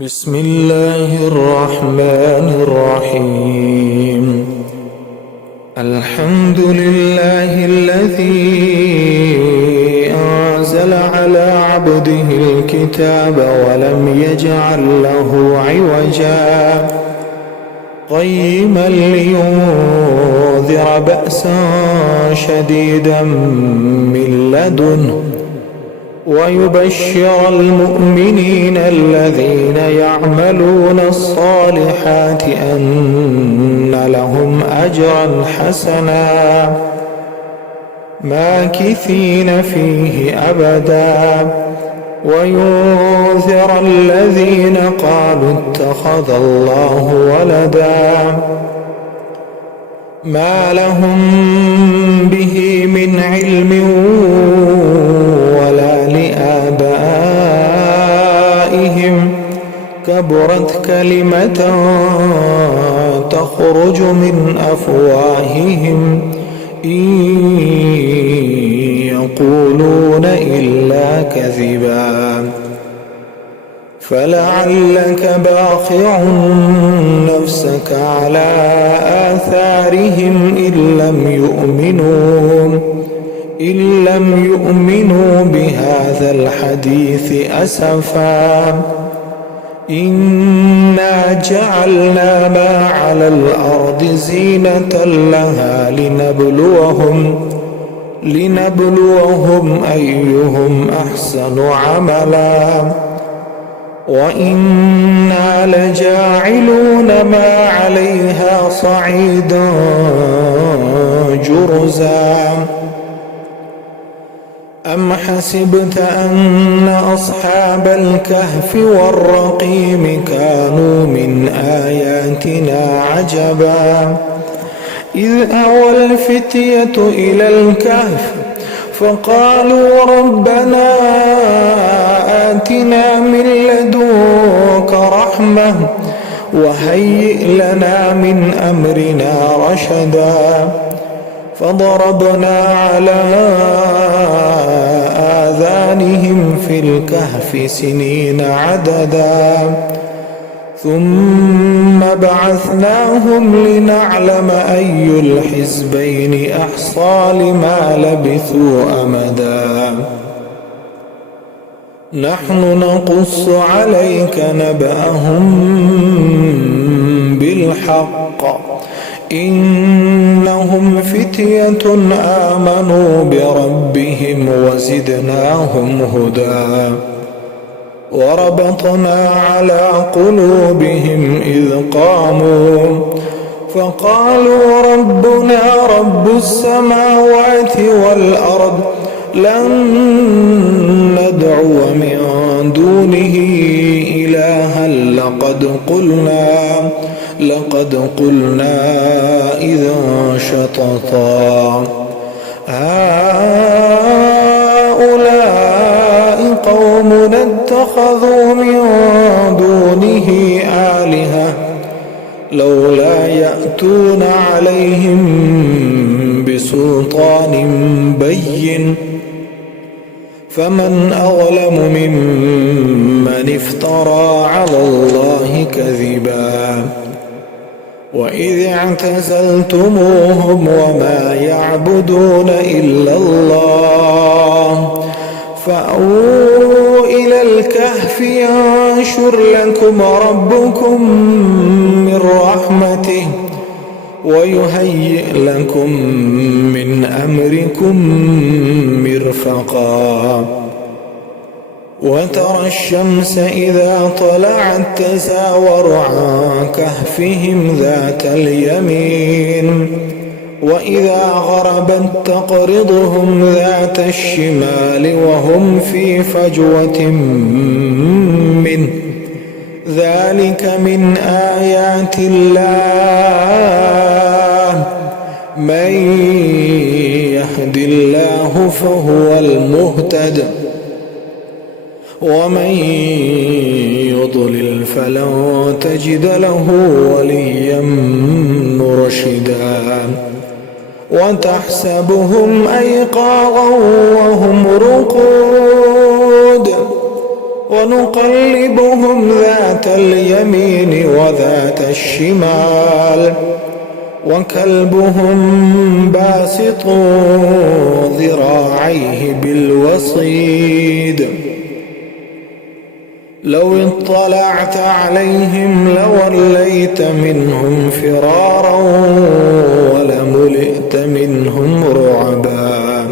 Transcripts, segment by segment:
بسم الله الرحمن الرحيم. الحمد لله الذي أنزل على عبده الكتاب ولم يجعل له عوجا قيما لينذر بأسا شديدا من لدنه ويبشر المؤمنين الذين يعملون الصالحات أن لهم أجرا حسنا ماكثين فيه أبدا وينذر الذين قالوا اتخذ الله ولدا ما لهم به من علم ولا لآبائهم كبرت كلمة تخرج من أفواههم إن يقولون إلا كذبا فلعلك باخع نفسك على آثارهم إن لم يؤمنوا بهذا الحديث أسفا إنا جعلنا ما على الأرض زينة لها لنبلوهم أيهم أحسن عملا وإنا لجاعلون ما عليها صعيدا جرزا أم حسبت أن أصحاب الكهف والرقيم كانوا من آياتنا عجبا إذ أوى الفتية إلى الكهف فقالوا ربنا آتنا من لدنك رحمة وهيئ لنا من أمرنا رشدا فضربنا على آذانهم في الكهف سنين عددا ثم بعثناهم لنعلم أي الحزبين أحصى لما لبثوا أمدا نحن نقص عليك نبأهم بالحق إنهم فتية آمنوا بربهم وزدناهم هدى وربطنا على قلوبهم إذ قاموا فقالوا ربنا رب السماوات والأرض لن ندعو من دونه إلها لقد قلنا إذا شططا هؤلاء قومنا اتخذوا من دونه آلهة لولا يأتون عليهم بسلطان بين فمن أظلم ممن افترى على الله كذبا وإذ اعتزلتموهم وما يعبدون إلا الله فأووا إلى الكهف ينشر لكم ربكم من رحمته ويهيئ لكم من أمركم مرفقا وترى الشمس إذا طلعت تزاور عن كهفهم ذات اليمين وإذا غربت تقرضهم ذات الشمال وهم في فجوة منه ذلك من آيات الله من يهد الله فهو المهتد ومن يضلل فلن تجد له وليا مرشدا وتحسبهم أيقاظا وهم رقود ونقلبهم ذات ذات اليمين وذات الشمال وكلبهم باسط ذراعيه بالوصيد لو اطلعت عليهم لوليت منهم فرارا ولملئت منهم رعبا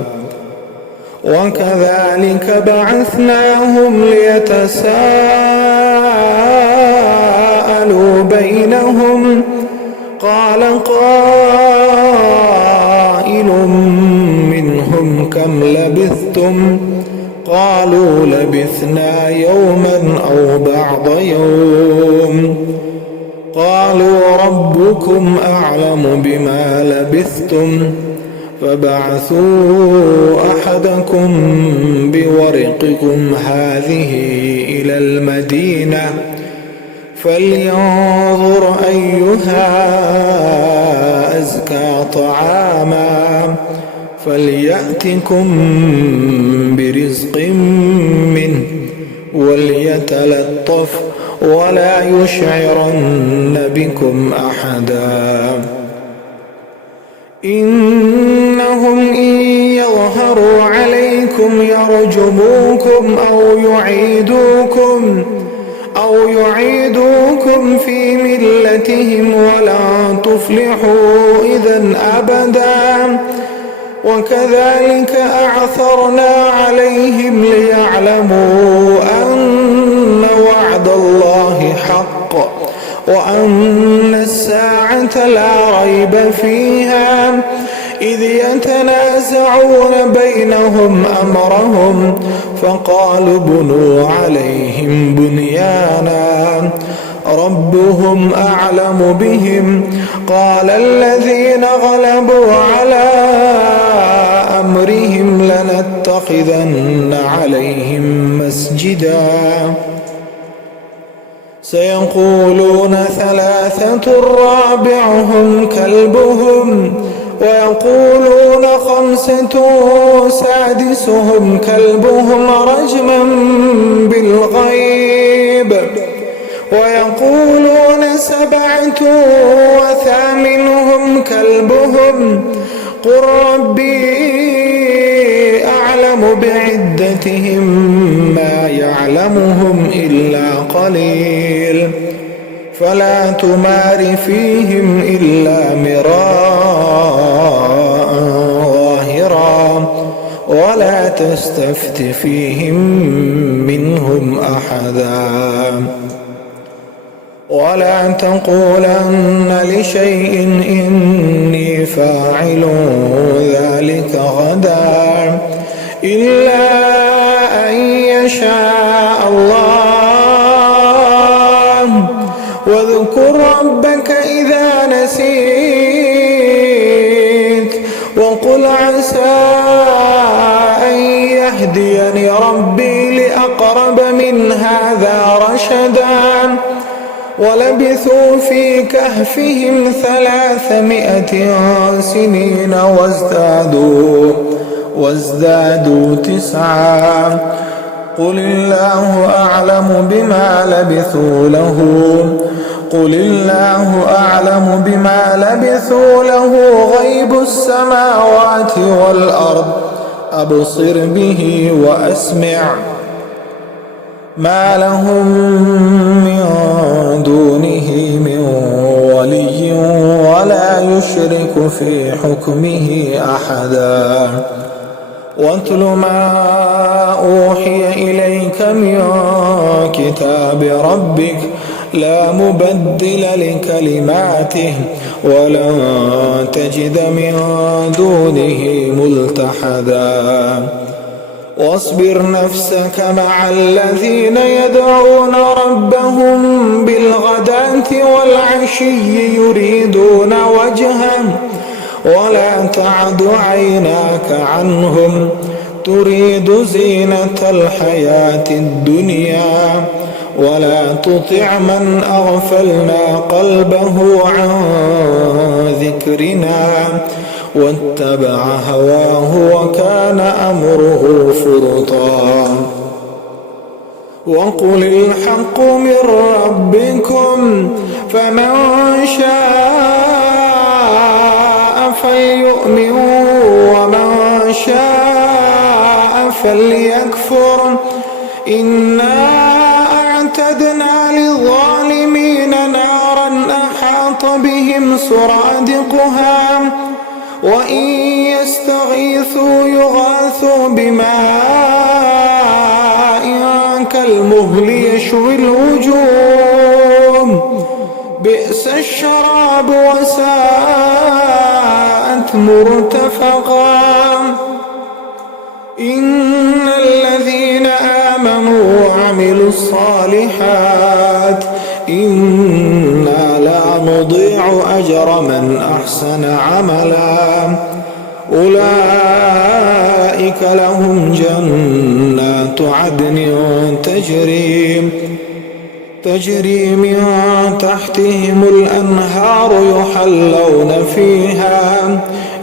وكذلك بعثناهم ليتساءلوا بينهم قال قائل منهم كم لبثتم قالوا لبثنا يوما أو بعض يوم قالوا ربكم أعلم بما لبثتم فبعثوا أحدكم بورقكم هذه إلى المدينة فلينظر أيها أزكى طعاما فليأتكم برزق منه وليتلطف ولا يشعرن بكم أحدا إنهم إن يظهروا عليكم يرجموكم أو يعيدوكم في ملتهم ولن تفلحوا إذا أبدا وكذلك أعثرنا عليهم ليعلموا أن وعد الله حق وأن الساعة لا ريب فيها إذ يتنازعون بينهم أمرهم فقالوا بنوا عليهم بنيانا ربهم أعلم بهم قال الذين غلبوا على أمرهم لنتخذن عليهم مسجدا سيقولون ثلاثة رابعهم كلبهم ويقولون خمسة سادسهم كلبهم رجما بالغيب ويقولون سبعة وثامنهم كلبهم قل ربي أعلم بعدتهم ما يعلمهم إلا قليل فلا تمار فيهم إلا مراء ظاهرا ولا تستفت فيهم منهم أحدا ولا تقولن لشيء إني فاعل ذلك غدا إلا أن يشاء الله واذكر ربك إذا نسيت وقل عسى أن يهديني ربي لأقرب من هذا رشدا ولبثوا في كهفهم 300 سنين وازدادوا 9 قل الله أعلم بما لبثوا له غيب السماوات والأرض أبصر به وأسمع ما لهم من دونه من ولي ولا يشرك في حكمه أحدا واتل ما أوحي إليك من كتاب ربك لا مبدل لكلماته ولن تجد من دونه ملتحدا واصبر نفسك مع الذين يدعون ربهم بالغداة والعشي يريدون وجهه ولا تعد عيناك عنهم تريد زينة الحياة الدنيا ولا تطع من أغفلنا قلبه عن ذكرنا واتبع هواه وكان أمره فرطا وقل الحق من ربكم فمن شاء فليؤمن ومن شاء فليكفر إنا أعتدنا للظالمين نارا أحاط بهم سرادقها وإن يستغيثوا يغاثوا بماء كالمهل يشوي الوجوه بئس الشراب وساءت مرتفقا إن الذين آمنوا وعملوا الصالحات إنا لا نضيع أجر من أحسن عملا أولئك لهم جنات عدن تجري من تحتهم الأنهار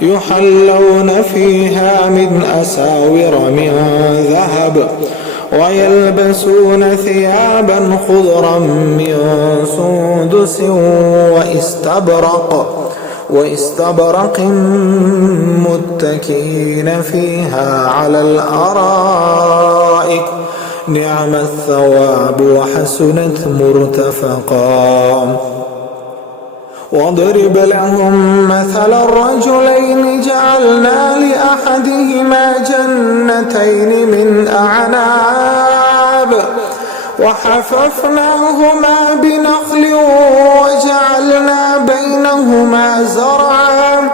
يحلون فيها من أساور من ذهب ويلبسون ثيابا خضرا من سندس واستبرق متكئين فيها على الأرائك نعم الثواب وحسنت مرتفقا واضرب لهم مثل الرجلين جعلنا لأحدهما جنتين من أعناب وحففناهما بنخل وجعلنا بينهما زرعا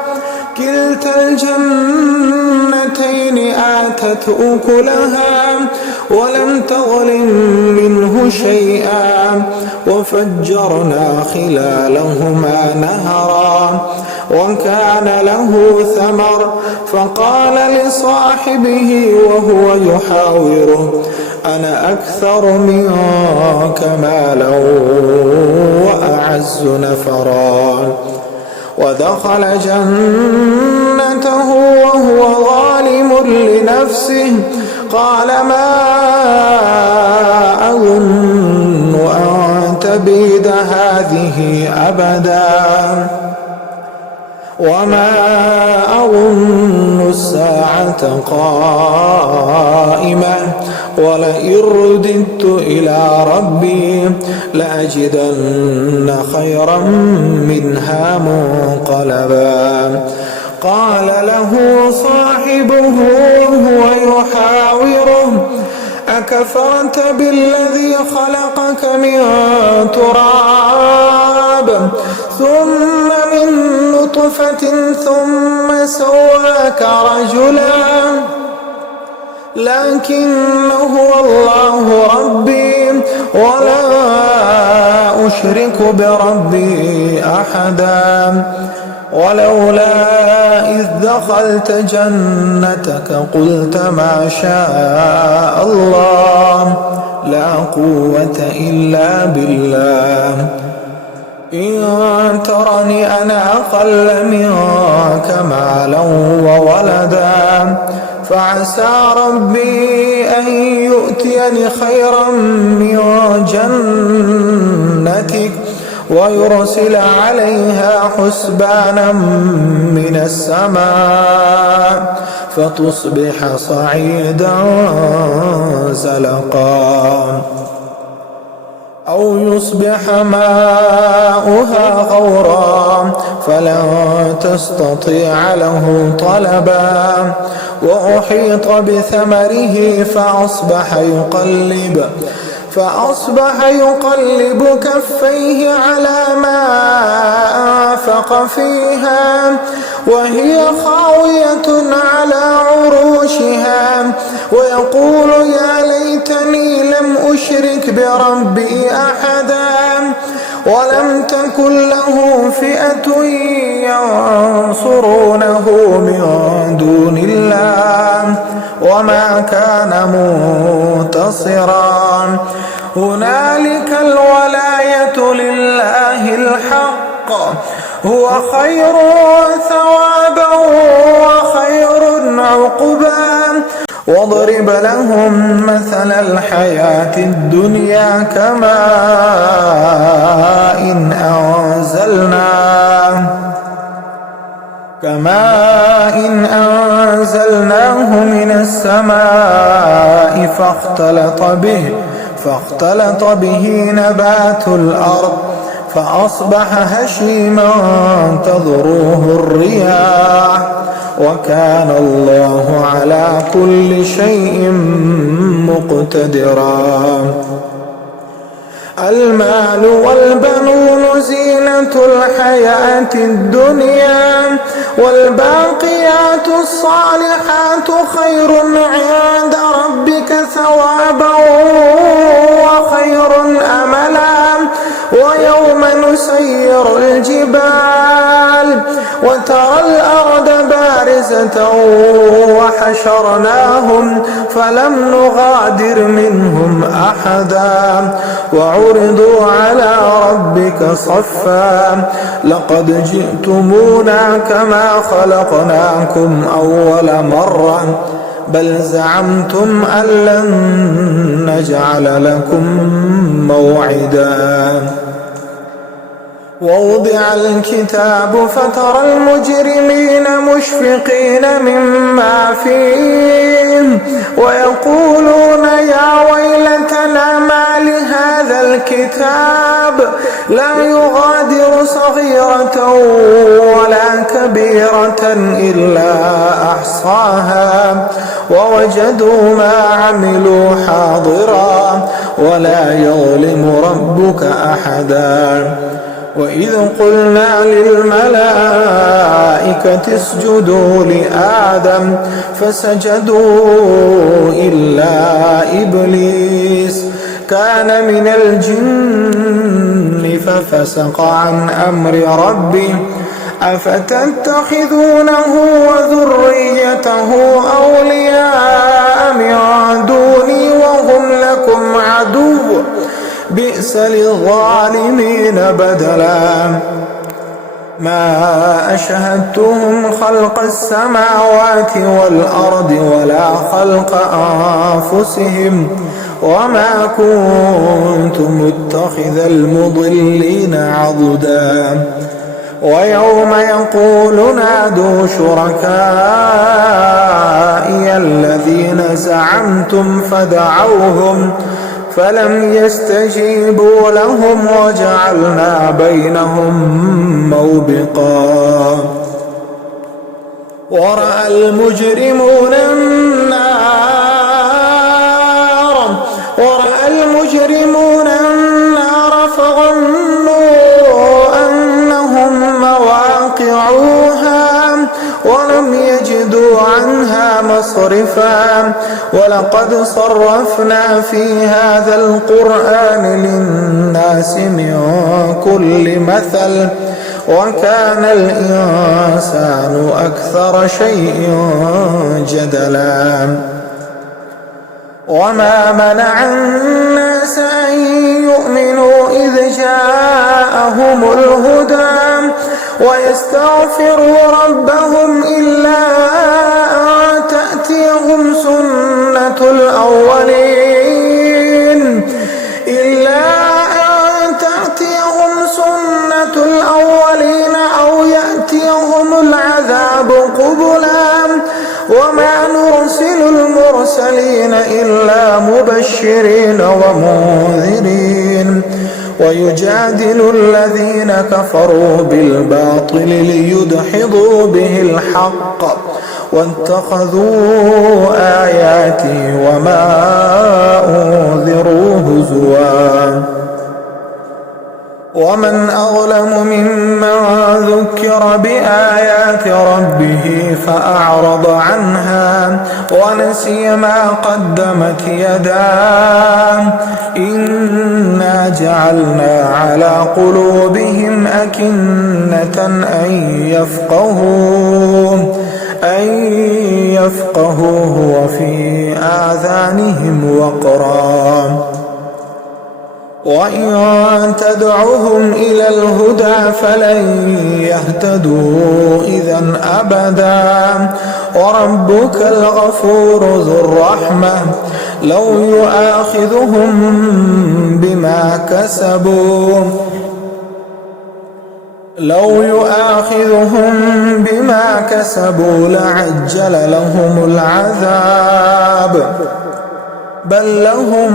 كلتا الجنتين آتت أكلها ولم تظلم منه شيئا وفجرنا خلالهما نهرا وكان له ثمر فقال لصاحبه وهو يحاوره أنا أكثر منك مالا وأعز نفرا ودخل جنته وهو ظالم لنفسه قال ما أظن أن تبيد هذه أبدا وما أظن الساعة قائمة ولئن رددت إلى ربي لأجدن خيرا منها منقلبا قال له صاحبه وهو يحاوره أكفرت بالذي خلقك من تراب ثم من نطفة ثم سواك رجلا لكن هو الله ربي ولا أشرك بربي أحدا ولولا إذ دخلت جنتك قلت ما شاء الله لا قوة إلا بالله إن ترني أنا أقل منك مالا وولدا فعسى ربي أن يؤتيني خيرا من جنتك ويرسل عليها حسبانا من السماء فتصبح صعيدا زلقا أو يصبح ماؤها غورا فلن تستطيع له طلبا وأحيط بثمره فأصبح يقلب كفيه على ما أنفق فيها وهي خاوية على عروشها ويقول يا ليتني لم أشرك بربي أحدا ولم تكن له فئة ينصرونه من دون الله وما كان منتصرا هنالك الولاية لله الحق هو خير ثوابا وخير عقبا واضرب لهم مثل الحياة الدنيا كماء إن أنزلناه من السماء فاختلط به نبات الأرض فأصبح هشيما تذروه الرياح وكان الله على كل شيء مقتدرا. المال والبنون زينة الحياة الدنيا والباقيات الصالحات خير عند ربك ثوابا وخير أملا. ويوم نسير الجبال وترى الأرض بارزة وحشرناهم فلم نغادر منهم أحدا وعرضوا على ربك صفا لقد جئتمونا كما خلقناكم أول مرة بل زعمتم أن لن نجعل لكم موعدا. ووضع الكتاب فترى المجرمين مشفقين مما فيه ويقولون يا ويلتنا ما لهذا الكتاب لا يغادر صغيرة ولا كبيرة إلا أحصاها ووجدوا ما عملوا حاضرا ولا يظلم ربك أحدا. وإذ قلنا للملائكة اسجدوا لآدم فسجدوا إلا إبليس كان من الجن ففسق عن أمر ربه أفتتخذونه وذريته أولياء من دوني وهم لكم عدو بئس للظالمين بدلا. ما أشهدتهم خلق السماوات والأرض ولا خلق أنفسهم وما كنت متخذ المضلين عضدا. ويوم يقول نادوا شركائي الذين زعمتم فدعوهم فلم يستجيبوا لهم وجعلنا بينهم موبقا. ورأى المجرمون النار فظنوا أنهم مواقعوها ولم يجدوا عنها مصرفا ولقد صرفنا في هذا القرآن للناس من كل مثل وكان الإنسان أكثر شيء جدلا. وما منع الناس أن يؤمنوا إذ جاءهم الهدى ويستغفروا ربهم إلا أن تأتيهم سنة الأولين أو يأتيهم العذاب قبلا. وما نرسل المرسلين إلا مبشرين ومنذرين ويجادل الذين كفروا بالباطل ليدحضوا به الحق واتخذوا آياتي وما أنذروا هزوا. ومن أظلم ممن ذكر بآيات ربه فأعرض عنها ونسي ما قدمت يداه إنا جعلنا على قلوبهم أكنة أن يفقهوه وفي آذانهم وقرا وإن تدعهم إلى الهدى فلن يهتدوا إذا أبدا وربك الغفور ذو الرحمة لو يؤاخذهم بما كسبوا لعجل لهم العذاب بل لهم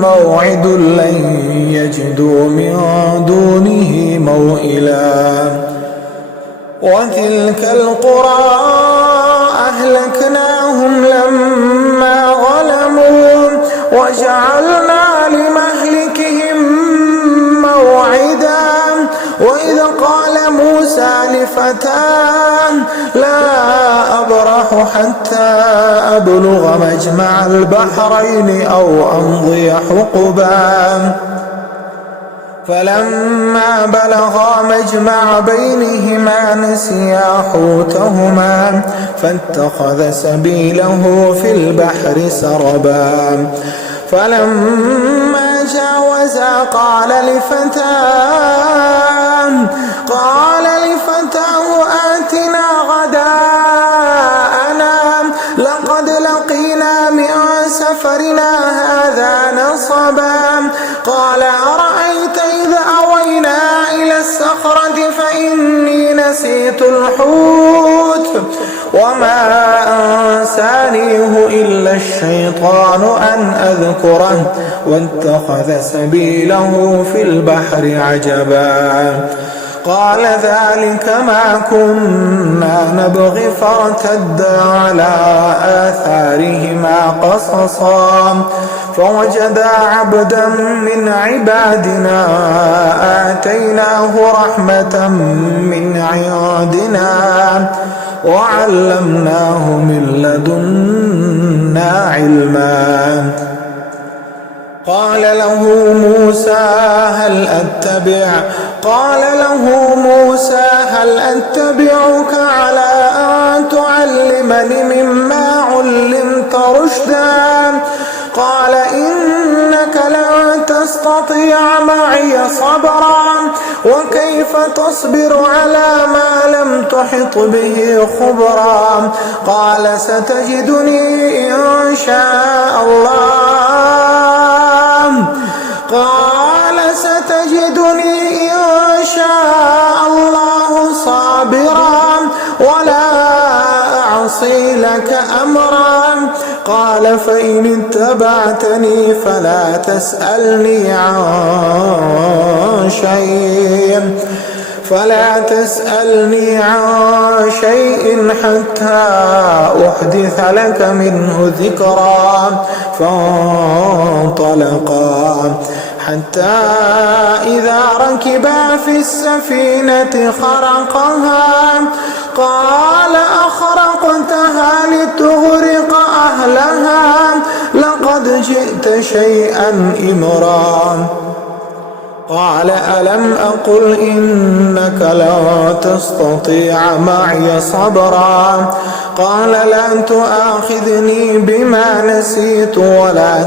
موعد لن يجدوا من دونه موئلا وتلك القرى أهلكناهم لما ظلموا وجعلنا لمهلكهم موعدا وإذ قال موسى لفتاه لا أبرح حتى أبلغ مجمع البحرين أو أمضي حقبا فلما بلغا مجمع بينهما نسيا حوتهما فاتخذ سبيله في البحر سربا فلما جاوزا قال لفتاه آتنا غداءنا لقد لقينا من سفرنا هذا نصبا قال أرأيت إذا أوينا إلى الصخرة فإني نسيت الحوت وما أنسانيه إلا الشيطان أن أذكره واتخذ سبيله في البحر عجبا قال ذلك ما كنا نبغي فارتدا على آثارهما قصصا فوجدا عبدا من عبادنا آتيناه رحمة من عندنا وعلمناه من لدنا علما قال له موسى هل أتبعك على أن تعلمني مما علمت رشدا قال إنك لن تستطيع معي صبرا وكيف تصبر على ما لم تحط به خبرا قال ستجدني إن شاء الله صابرا ولا أعصي لك أمرا قال فإن اتبعتني فلا تسألني عن شيء حتى أحدث لك منه ذكرا فانطلقا حتى إذا ركبا في السفينة خرقها قال أخرقتها لتغرق أهلها لقد جئت شيئا إمرا قال ألم أقل إنك لا تستطيع معي صبرا قال لا تؤاخذني بما نسيت ولا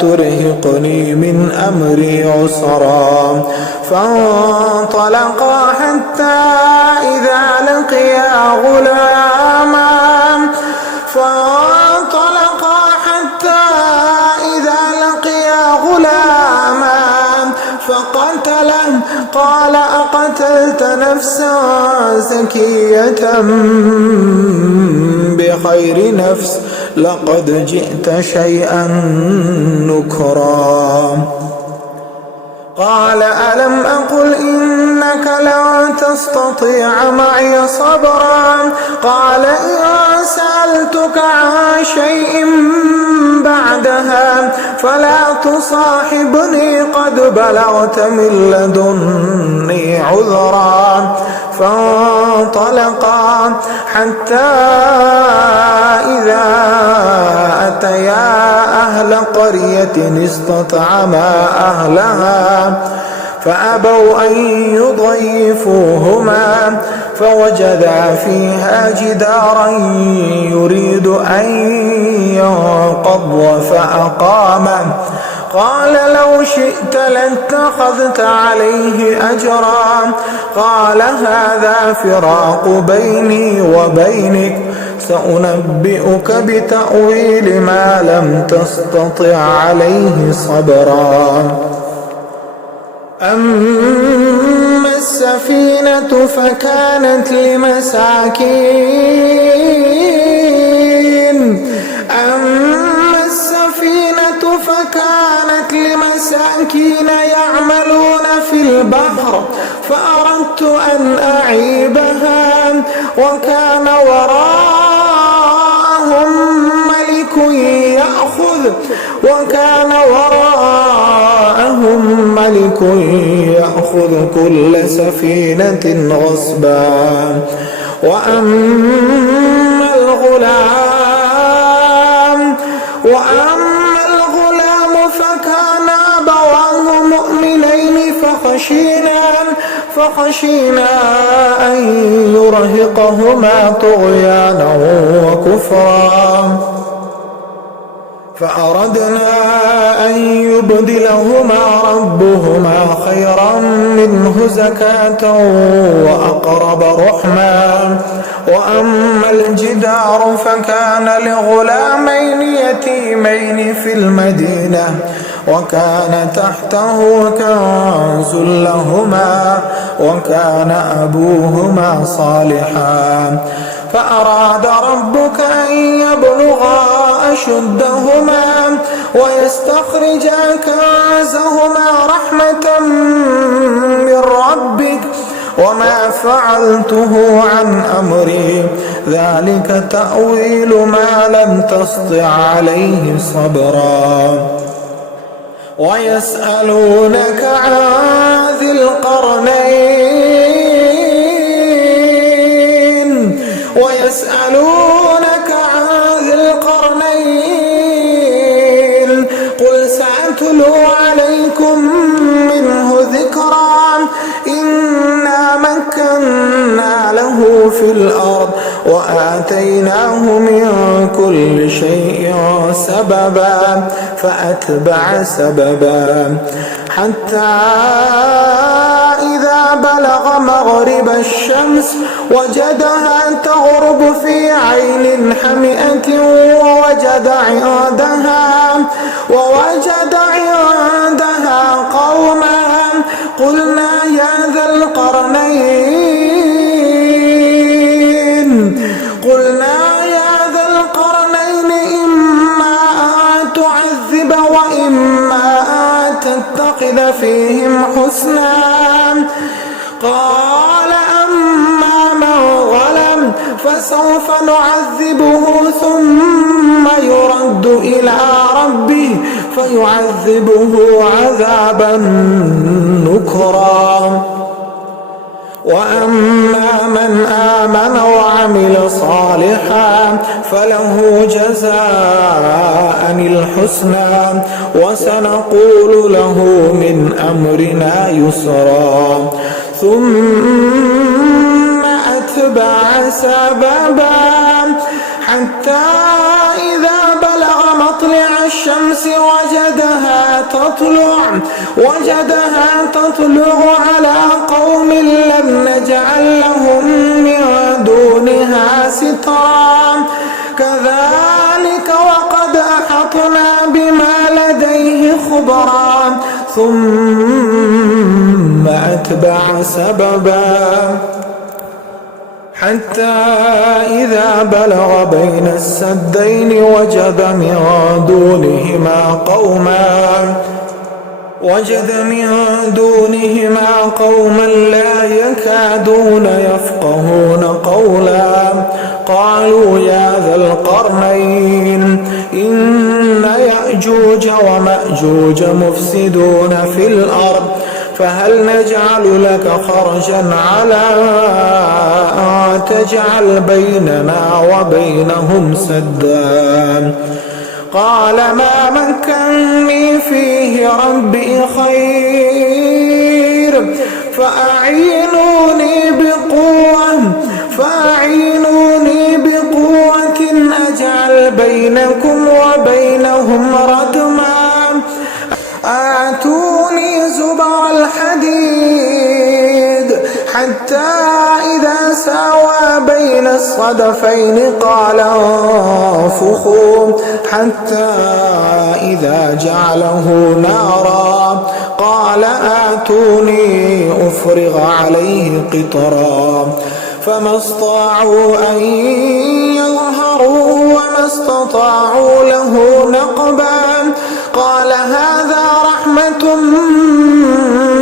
ترهقني من أمري عسرا فانطلقا حتى إذا لقيا غلاما فقتله قال أقتلت نفسا زكية بغير نفس لقد جئت شيئا نكرا قال ألم أقل إنك لن تستطيع معي صبرا قال إن سألتك عن شيء بعدها فلا تصاحبني قد بلغت من لدني عذرا فانطلقا حتى إذا أتيا أهل قرية استطعما أهلها فأبوا أن يضيفوهما فوجدا فيها جدارا يريد أن ينقض فأقامه قال لو شئت لاتخذت عليه أجرا قال هذا فراق بيني وبينك سأنبئك بتأويل ما لم تستطع عليه صبرا أما السفينة فكانت لمساكين يعملون في البحر فأردت أن أعيبها وكان وراءهم ملك يأخذ كل سفينة غصبا وأما الغلام فكان أبواه مؤمنين فخشينا أن يرهقهما طغيانا وكفرا فأردنا أن يبدلهما ربهما خيرا منه زكاة وأقرب رحما وأما الجدار فكان لغلامين يتيمين في المدينة وكان تحته كنز لهما وكان أبوهما صالحا فأراد ربك أن يبلغا أشدهما ويستخرجا كنزهما رحمة من ربك وما فعلته عن أمري ذلك تأويل ما لم تسطع عليه صبرا ويسألونك عن ذي القرنين قل سأتلو عليكم منه ذكرا إنا مكنا له في الأرض وآتيناه من كل شيء سببا فأتبع سببا حتى إذا بلغ مغرب الشمس وجدها تغرب في عين حمئة ووجد عندها قوما قلنا يا ذا القرنين إما أن تعذب وإما أن تتخذ فيهم حسنا قال أما من ظلم فسوف نعذبه ثم يرد إلى ربه فيعذبه عذابا نكرا وأما من آمن وعمل صالحا فله جزاء الحسنى وسنقول له من أمرنا يسرا ثم أتبع سببا حتى إذا بلغ مطلع الشمس وجدها تطلع على قوم لم نجعل لهم من دونها سترا كذلك وقد أحطنا بما لديه خبرا ثم أتبع سببا حتى إذا بلغ بين السدين وجد من دونهما قوما لا يكادون يفقهون قولا قالوا يا ذا القرنين إن يأجوج ومأجوج مفسدون في الأرض فهل نجعل لك خرجا على أن تجعل بيننا وبينهم سدا قال ما مكنني فيه ربي خير فأعينوني بقوة أجعل بينكم وبينهم ردما آتوني زبر الحديد حتى إذا ساوى بين الصدفين قال انفخوا حتى إذا جعله نارا قال آتوني أفرغ عليه قطرا فما استطاعوا أن يظهروه وما استطاعوا له نقبا قال هذا رحمة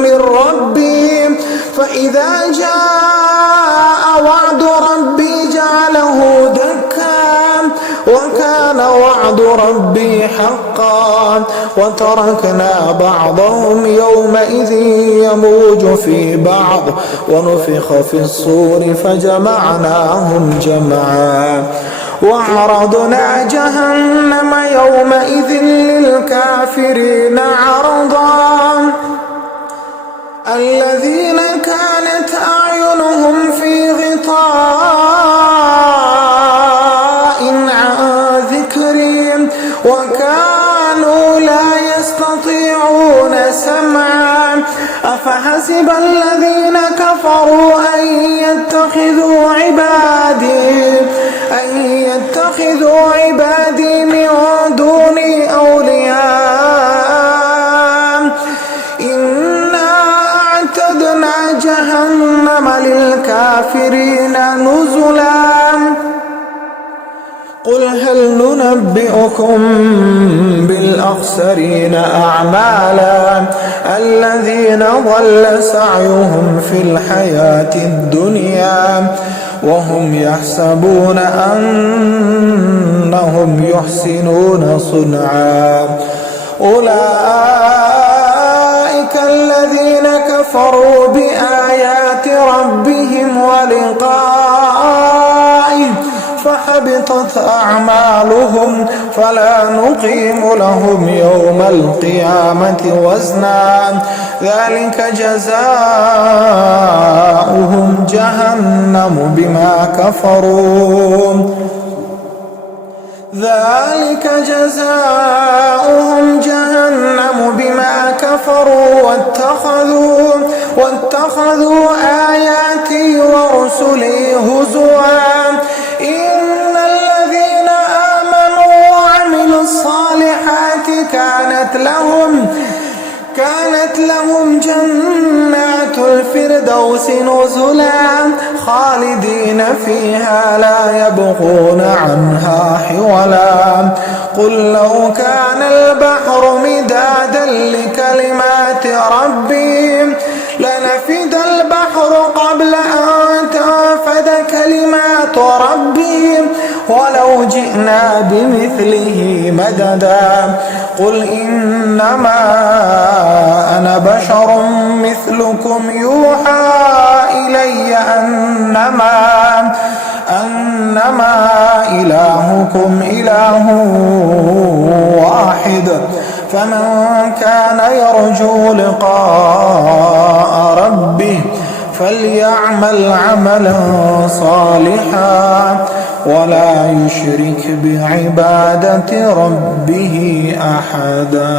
من ربي فإذا جاء وعد ربي جعله دكا وكان وعد ربي حقا وتركنا بعضهم يومئذ يموج في بعض ونفخ في الصور فجمعناهم جمعا وعرضنا جهنم يومئذ للكافرين عرضا الذين كانت أعينهم في غطاء عن ذكري وكانوا لا يستطيعون سمعا أفحسب الذين كفروا أن يتخذوا عبادي من دوني أولياء إنا أعتدنا جهنم للكافرين نزلا قل هل ننبئكم بالأخسرين أعمالا الذين ضل سعيهم في الحياة الدنيا وهم يحسبون أنهم يحسنون صنعا أولئك الذين كفروا بآيات ربهم ولقائه فحبطت أعمالهم فلا نقيم لهم يوم القيامة وزنا ذلك جزاؤهم جهنم بما كفروا واتخذوا آياتي ورسلي هزوا إن الذين آمنوا وعملوا الصالحات كانت لهم جنات الفردوس نزلا خالدين فيها لا يبغون عنها حولا قل لو كان البحر مدادا لكلمات ربي لنفد البحر قبل أن تنفد كلمات ربي ولو جئنا بمثله مددا قل إنما أنا بشر مثلكم يوحى إلي أنما إلهكم إله واحد فمن كان يرجو لقاء ربه فليعمل عملا صالحا ولا يشرك بعبادة ربه أحدا.